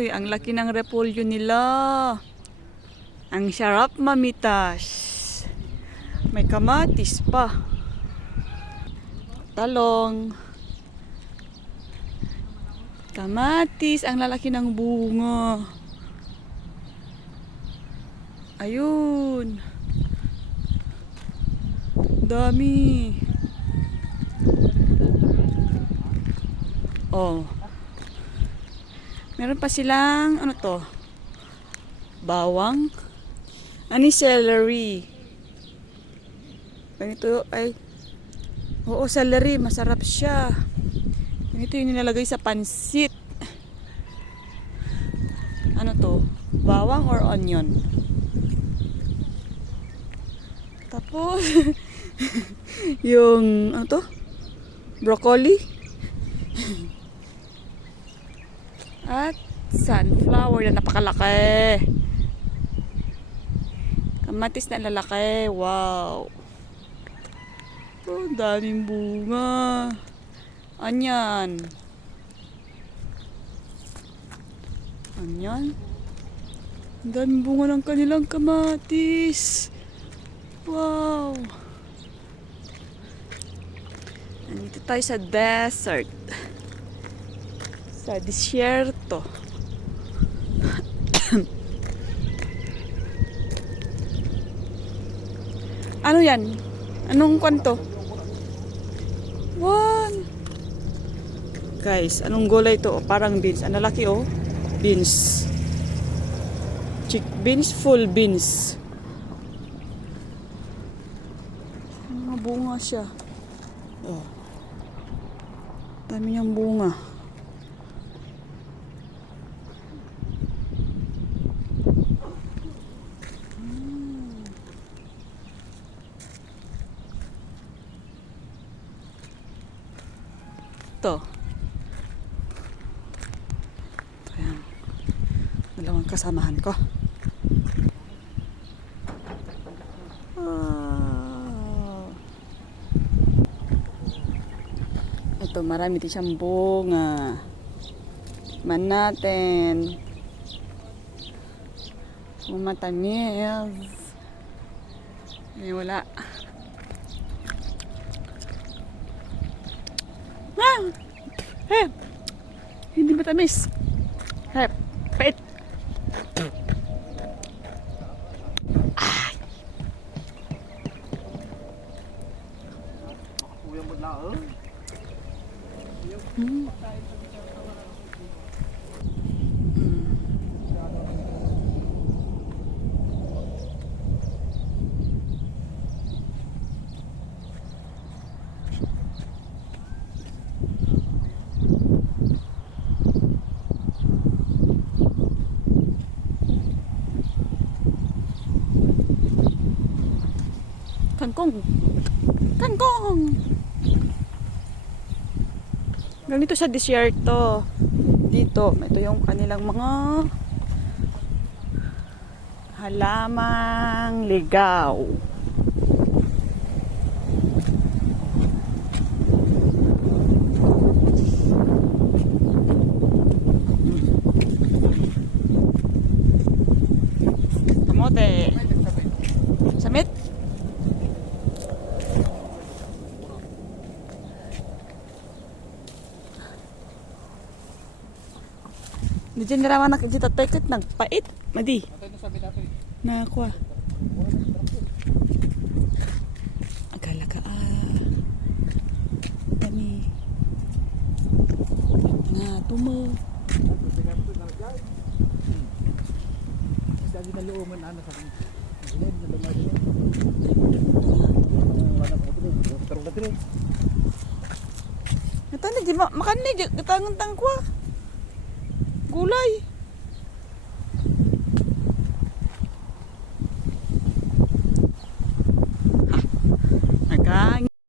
Uy, ang laki ng repolyo nila. Ang sarap mamitas. May kamatis pa. Talong. Kamatis, ang lalaki ng bunga. Ayun. Dami. Oh. Meron pa silang, ano to? Bawang. Ani celery. Ganito ay, oo, celery. Masarap siya. Ganito yung nilalagay sa pansit. Ano to? Bawang or onion? Tapos, yung, ano to? Broccoli. At sunflower na napakalaki. Kamatis na lalaki. Wow. Oh, daming bunga. Onion. Onion. Ang daming bunga ng kanilang kamatis. Wow. Nandito tayo sa desert. Sa disyerto. Ano yan? Anong kwanto? One. Guys, anong gulay to? Parang beans. Ang lalaki oh. Beans. Chick beans, full beans. Mga bunga siya. Oh. Dami niyang bunga. Ito. Ayan. Dalawang kasamahan ko. Ito, marami din siyang bunga. Man natin. Matamis. Ay, wala. Ah! Hep! Hindi matamis. Hep! Pait! Ah! Kangkong. Kangkong. Ganito sa disyerto. Dito, ito yung kanilang mga halamang ligaw. Kamote. Samit. Di dyan naraman nakikita tayo kahit nagpait. Madi. Na ako ah. Akala ka dami. Nga tumo. Lagi na looman ano sa kanila. Natanda di makan ni tangan tang kwa. Gulay.